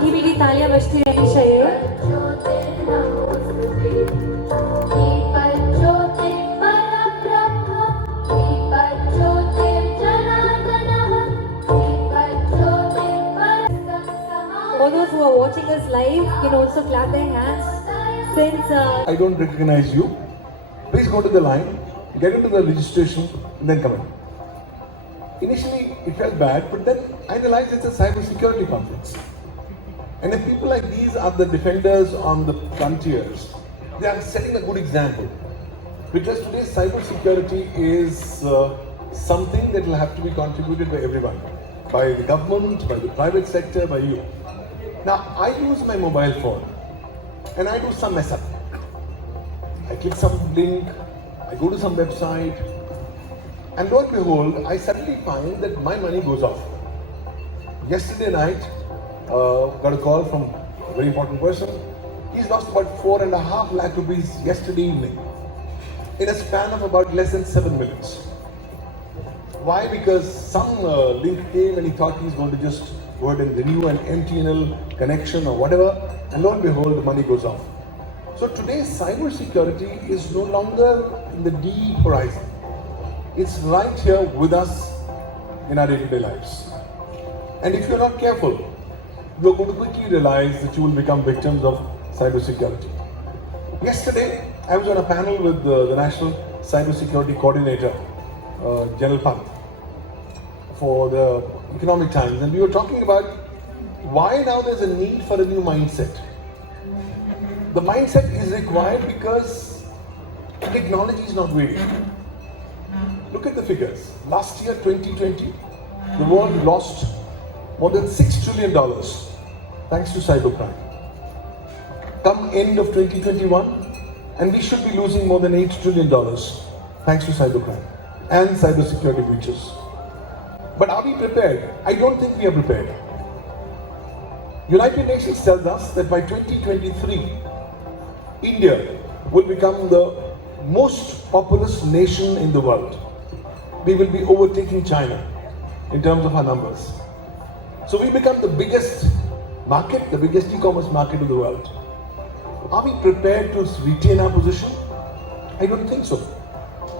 मीठी मीठी तालियां बजती रहनी चाहिए। All those who are watching us live can also clap their hands. Since I don't recognize you, please go to the line, get into the registration, and then come in. Initially, it felt bad, but then I realized it's a cyber-security conference. And if people like these are the defenders on the frontiers, they are setting a good example. Because today's cyber-security is something that will have to be contributed by everyone. By the government, by the private sector, by you. Now, I use my mobile phone and I do some mess up. I click some link, I go to some website, and lo and behold, I suddenly find that my money goes off. Yesterday night, got a call from a very important person. He's lost about 4.5 lakh rupees yesterday evening in a span of about less than 7 minutes. Why? Because some link came and he thought he's going to just go ahead and renew an MTNL connection or whatever, and lo and behold, the money goes off. So today's cyber security is no longer in the deep horizon. It's right here with us in our day-to-day lives. And if you're not careful, you're going to quickly realize that you will become victims of cyber security. Yesterday, I was on a panel with the National Cyber Security Coordinator, General Pant, for the Economic Times, and we were talking about why now there's a need for a new mindset. The mindset is required because technology is not waiting. Look at the figures. Last year, 2020, the world lost more than $6 trillion thanks to cybercrime. Come end of 2021, and we should be losing more than $8 trillion thanks to cybercrime and cybersecurity breaches. But are we prepared? I don't think we are prepared. United Nations tells us that by 2023, India will become the most populous nation in the world. We will be overtaking China in terms of our numbers. So we become the biggest market, the biggest e-commerce market of the world. Are we prepared to retain our position? I don't think so.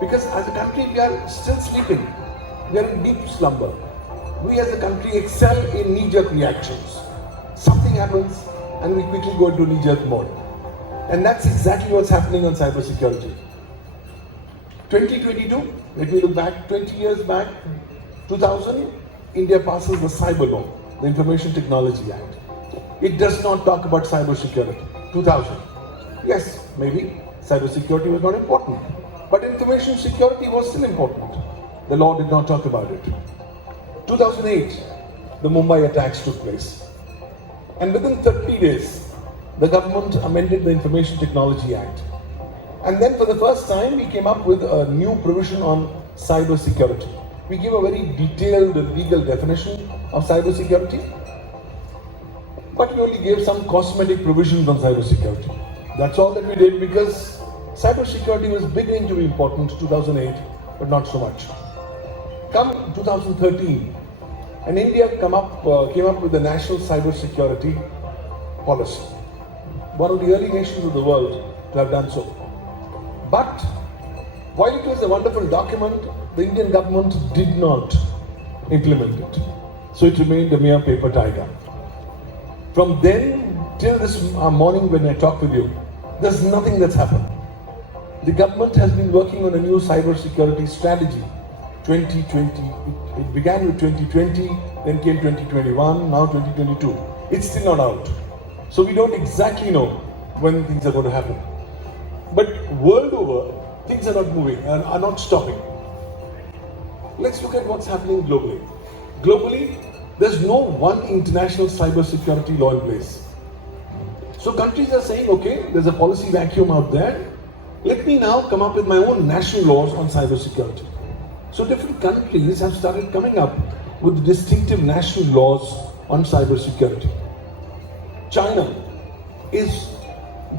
Because as a country, we are still sleeping. We are in deep slumber. We as a country excel in knee-jerk reactions. Something happens and we quickly go into knee-jerk mode. And that's exactly what's happening on cybersecurity. 2022, let me look back, 20 years back, 2000, India passes the Cyber Law, the Information Technology Act. It does not talk about cybersecurity. 2000. Yes, maybe cybersecurity was not important, but information security was still important. The law did not talk about it. 2008, the Mumbai attacks took place. And within 30 days, the government amended the Information Technology Act. And then for the first time, we came up with a new provision on cyber security. We gave a very detailed legal definition of cyber security, but we only gave some cosmetic provisions on cyber security. That's all that we did because cyber security was beginning to be important in 2008, but not so much. Come 2013, and India came up with the National Cyber Security Policy. One of the early nations of the world to have done so. But while it was a wonderful document, the Indian government did not implement it. So it remained a mere paper tiger. From then till this morning when I talk with you, there's nothing that's happened. The government has been working on a new cyber security strategy. 2020, it began with 2020, then came 2021, now 2022. It's still not out. So we don't exactly know when things are going to happen. But world over, things are not moving and are not stopping. Let's look at what's happening globally. Globally, there's no one international cyber security law in place. So countries are saying, okay, there's a policy vacuum out there. Let me now come up with my own national laws on cyber security. So different countries have started coming up with distinctive national laws on cyber security. China is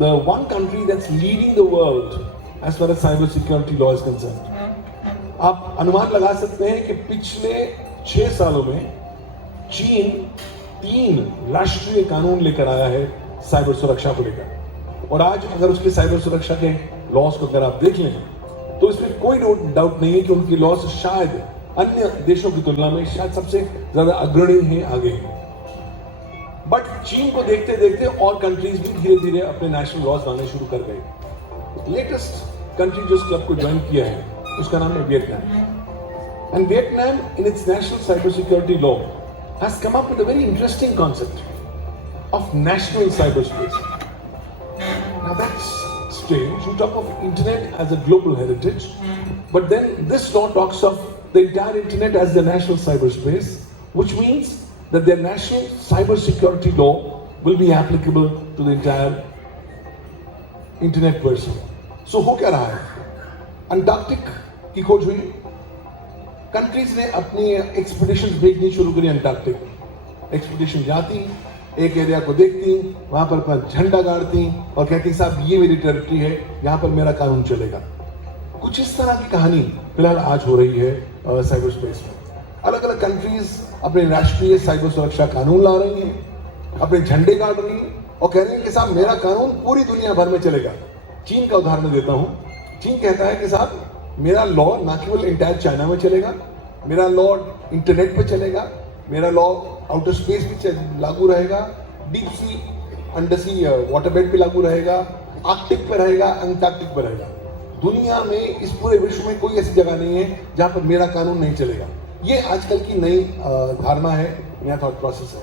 the one country that's leading the world as far as cyber security law is concerned. आप अनुमान लगा सकते हैं कि पिछले 6 सालों में चीन 3 राष्ट्रीय कानून लेकर आया है साइबर सुरक्षा को लेकर। और आज अगर उसके साइबर सुरक्षा के लॉस को अगर आप देख लें तो इसमें कोई डाउट नहीं है कि उनकी लॉस शायद अन्य देशों की तुलना में शायद सबसे ज्यादा अग्रणी हैं, आगे हैं। बट चीन को देखते देखते और कंट्रीज भी धीरे धीरे अपने नेशनल लॉज लाने शुरू कर गए। लेटेस्ट कंट्री जो इस क्लब को ज्वाइन किया है उसका नाम है Vietnam. And Vietnam in its national cyber security law has come up with a very interesting concept of national cyber space. Now that's strange. You talk of internet as a global heritage, but then this law talks of the entire internet as the national cyberspace, which means that their national cyber security law will be applicable to the entire internet person. So हो क्या रहा है? Antarctic की खोज हुई, countries ने अपनी expedition भेजनी शुरू करी। अंटार्कटिक एक्सपीडिशन जाती, एक एरिया को देखती, वहां पर अपना झंडा गाड़ती और कहती साहब ये मेरी टेरिटरी है, यहां पर मेरा कानून चलेगा। कुछ इस तरह की कहानी फिलहाल आज हो रही है साइबर स्पेस में। अलग अलग कंट्रीज अपने राष्ट्रीय साइबर सुरक्षा कानून ला रही हैं, अपने झंडे गाड़ रही हैं और कह रही हैं कि साहब मेरा कानून पूरी दुनिया भर में चलेगा। चीन का उदाहरण देता हूं। चीन कहता है कि साहब मेरा लॉ ना केवल इंटायर चाइना में चलेगा, मेरा लॉ इंटरनेट पे चलेगा, मेरा लॉ आउटर स्पेस भी लागू रहेगा, डीप सी अंडर सी वाटर बेड पे लागू रहेगा, आर्कटिक पे रहेगा, अंटार्कटिक पे रहेगा। दुनिया में इस पूरे विश्व में कोई ऐसी जगह नहीं है जहां पर मेरा कानून नहीं चलेगा। ये आजकल की नई धारणा है, नया थॉट प्रोसेस है।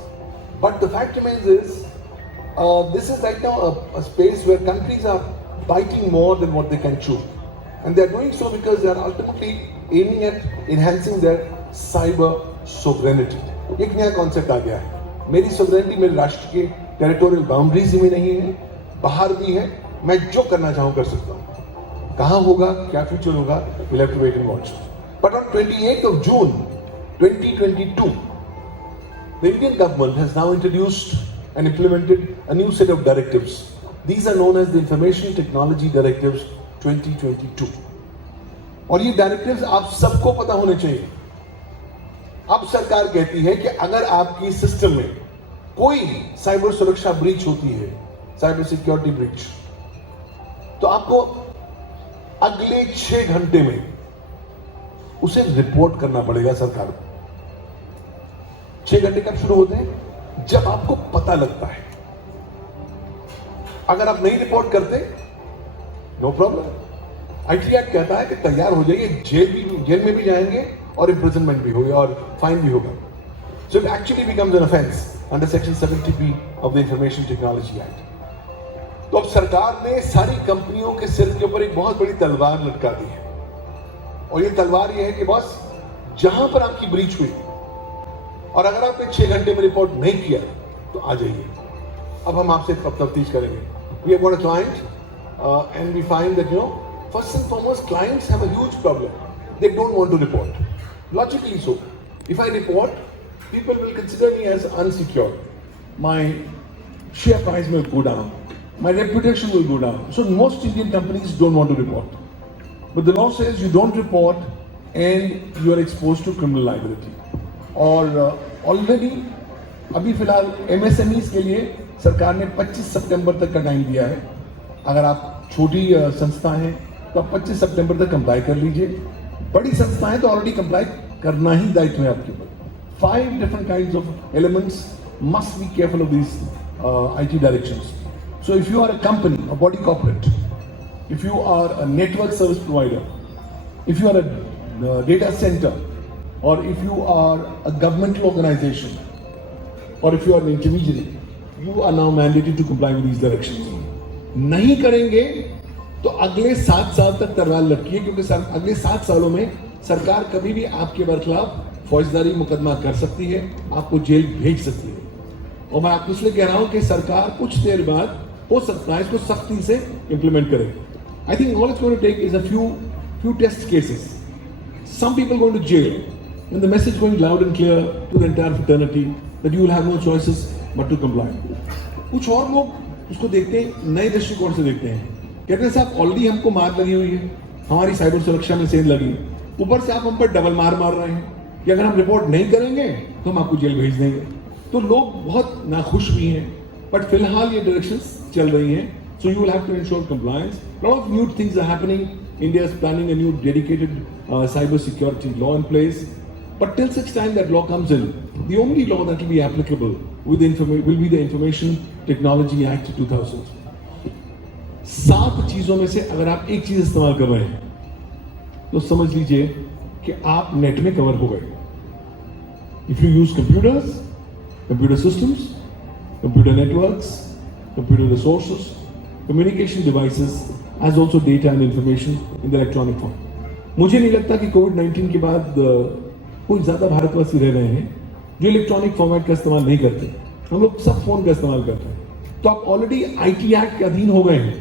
But the fact remains is this is right now a space where countries are biting more than what they can chew, and they are doing so because they are ultimately aiming at enhancing their cyber sovereignty. एक नया concept आ गया है, मेरी sovereignty मेरे राष्ट्र के territorial boundaries में नहीं है, बाहर भी है, मैं जो करना चाहूं कर सकता हूं। कहां होगा, क्या फ्यूचर होगा, we'll have to wait and watch. But on 28th of June 2022, the Indian government has now introduced and implemented a new set of directives. These are known as the Information Technology Directives 2022. और ये directives आप सबको पता होने चाहिए। अब सरकार कहती है कि अगर आपकी सिस्टम में कोई साइबर सुरक्षा ब्रीच होती है, साइबर सिक्योरिटी ब्रीच, तो आपको अगले 6 घंटे में उसे रिपोर्ट करना पड़ेगा सरकार को। 6 घंटे कब शुरू होते हैं? जब आपको पता लगता है। अगर आप नहीं रिपोर्ट करते, नो प्रॉब्लम। आईटी एक्ट कहता है कि तैयार हो जाइए, जेल में भी जाएंगे और इम्प्रिजनमेंट भी होगी और फाइन भी होगा। So it actually becomes an offence under section 70B of the information technology act. तो अब सरकार ने सारी कंपनियों के सिर के ऊपर एक बहुत बड़ी तलवार लटका दी है, और ये तलवार ये है कि बस जहां पर आपकी ब्रीच हुई और अगर आपने 6 घंटे में रिपोर्ट नहीं किया तो आ जाइए, अब हम आपसे तफ्तीश करेंगे। We have got a client and we find that first and foremost clients have a huge problem, they don't want to report, logically so. If I report, people will consider me as unsecured, my share price will go down, my reputation will go down. So most Indian companies don't want to report. But the law says you don't report and you are exposed to criminal liability. और already अभी फिलहाल MSMEs के लिए सरकार ने 25 सितंबर तक का time दिया है। अगर आप छोटी संस्था हैं तो आप 25 सितंबर तक कंप्लाई कर लीजिए, बड़ी संस्थाएं तो ऑलरेडी कंप्लाई करना ही दायित्व है आपके ऊपर। 5 different kinds of elements must be careful of these IT directions. So if you are a company, a body corporate, if you are a network service provider, if you are a data center, or if you are a governmental organization, or if you are an intermediary, you are now mandated to comply with these directions. नहीं करेंगे तो अगले 7 साल तक तलवार लटकी है, क्योंकि अगले 7 सालों में सरकार कभी भी आपके बरखिलाफ फौजदारी मुकदमा कर सकती है, आपको जेल भेज सकती है। और मैं आपको इसलिए कह रहा हूं कि सरकार कुछ देर बाद हो सकता है इसको सख्ती से इंप्लीमेंट करे। I think all it's going to take is a few test cases. Some people going to jail, and the message going loud and clear to the entire fraternity that you will have no choices but to comply. कुछ और लोग उसको देखते हैं, नए दृष्टिकोण से देखते हैं, कहते हैं साहब ऑलरेडी हमको मार लगी हुई है, हमारी साइबर सुरक्षा में सेंध लगी है, ऊपर से आप हम पर डबल मार रहे हैं कि अगर हम रिपोर्ट नहीं करेंगे तो हम आपको जेल भेज देंगे। तो लोग बहुत नाखुश भी हैं, बट फिलहाल ये डायरेक्शंस चल रही हैं. So you will have to ensure compliance. A lot of new things are happening. India is planning a new dedicated cyber security law in place. But till such time that law comes in, the only law that will be applicable with will be the Information Technology Act 2000. 7 चीजों में से अगर आप एक चीज इस्तेमाल कर रहे हैं, तो समझ लीजिए कि आप नेट में कवर हो गए. If you use computers, computer systems, computer networks, computer resources, communication devices, as also data and information in the electronic form. मुझे नहीं लगता कि कोविड-19 के बाद कोई ज्यादा भारतवासी रह रहे हैं जो इलेक्ट्रॉनिक फॉर्मेट का इस्तेमाल नहीं करते. हम लोग सब फोन का इस्तेमाल करते हैं. तो आप ऑलरेडी आईटी एक्ट के अधीन हो गए हैं,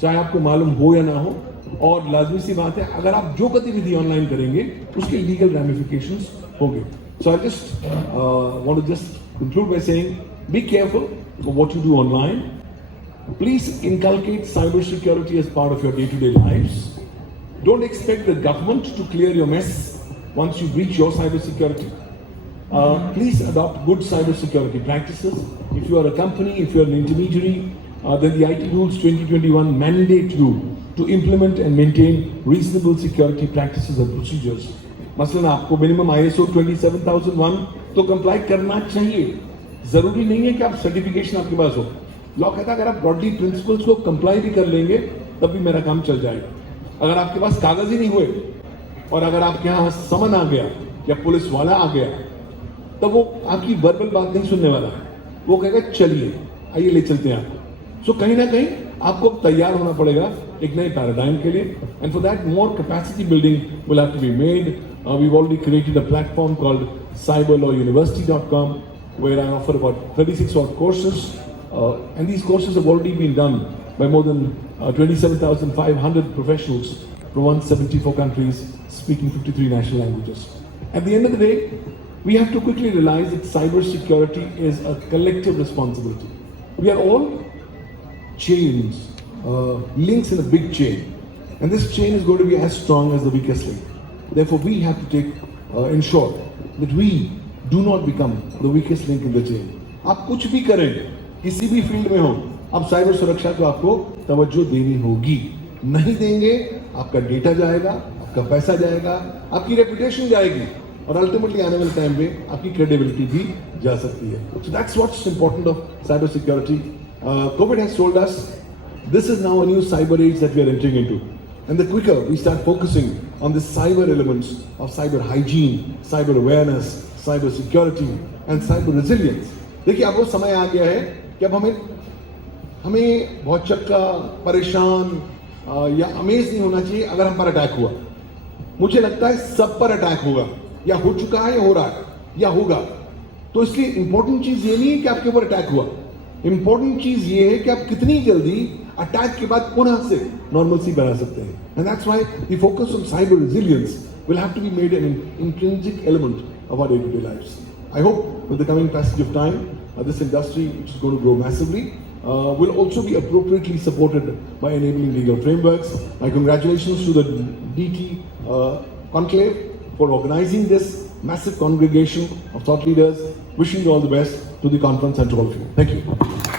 चाहे आपको मालूम हो या ना हो. और लाजमी सी बात है, अगर आप जो गतिविधि ऑनलाइन करेंगे उसके लीगल रैमिफिकेशंस होंगे. So I just want to just conclude by saying, be careful for what you do online. Please inculcate cybersecurity as part of your day-to-day lives. Don't expect the government to clear your mess once you breach your cybersecurity. Please adopt good cybersecurity practices. If you are a company, if you are an intermediary, then the IT Rules 2021 mandate you to implement and maintain reasonable security practices and procedures. मसलन आपको minimum ISO 27001 तो comply करना चाहिए. जरूरी नहीं है कि आप सर्टिफिकेशन आपके पास हो. लॉ कहता है अगर आप ब्रॉडली प्रिंसिपल्स को कंप्लाई भी कर लेंगे तब भी मेरा काम चल जाएगा. अगर आपके पास कागज ही नहीं हुए और अगर आपके यहाँ समन आ गया या पुलिस वाला आ गया, तब वो आपकी वर्बल बात नहीं सुनने वाला है. वो कहेगा चलिए आइए ले चलते हैं आपको. सो कहीं ना कहीं आपको तैयार होना पड़ेगा एक नए पैराडाइम के लिए. And for that more capacity building will have to be made. We already created a platform called cyberlawuniversity.com where I offer about 36 odd courses. And these courses have already been done by more than 27,500 professionals from 174 countries speaking 53 national languages. At the end of the day, we have to quickly realize that cybersecurity is a collective responsibility. We are all chains, links in a big chain. And this chain is going to be as strong as the weakest link. Therefore, we have to ensure that we do not become the weakest link in the chain. आप कुछ भी करें, किसी भी field में हो, अब cyber सुरक्षा को आपको तवज्जो देनी होगी. नहीं देंगे, आपका डेटा जाएगा, आपका पैसा जाएगा, आपकी रेपुटेशन जाएगी और अल्टीमेटली आने वाले टाइम पे आपकी क्रेडिबिलिटी भी जा सकती है. So that's what's important of cyber security. COVID has told us this is now a new cyber age that we are entering into. And the quicker we start focusing on the cyber elements of cyber hygiene, cyber awareness, cyber security and cyber resilience. देखिए अब वो समय आ गया है कि अब हमें बहुत चक्का परेशान या अमेज नहीं होना चाहिए अगर हम पर अटैक हुआ. मुझे लगता है सब पर अटैक होगा, या हो चुका है या हो रहा है या होगा. तो इसलिए इंपॉर्टेंट चीज ये नहीं है कि आपके ऊपर अटैक हुआ. इंपॉर्टेंट चीज ये है कि आप कितनी जल्दी अटैक के बाद पुनः से नॉर्मलसी बना सकते हैं. And that's why the focus on cyber resilience will have to be made an intrinsic element of our day-to-day lives. I hope with the coming passage of time, this industry, which is going to grow massively, will also be appropriately supported by enabling legal frameworks. My congratulations to the DT Conclave for organizing this massive congregation of thought leaders. Wishing you all the best to the conference and to all of you. Thank you.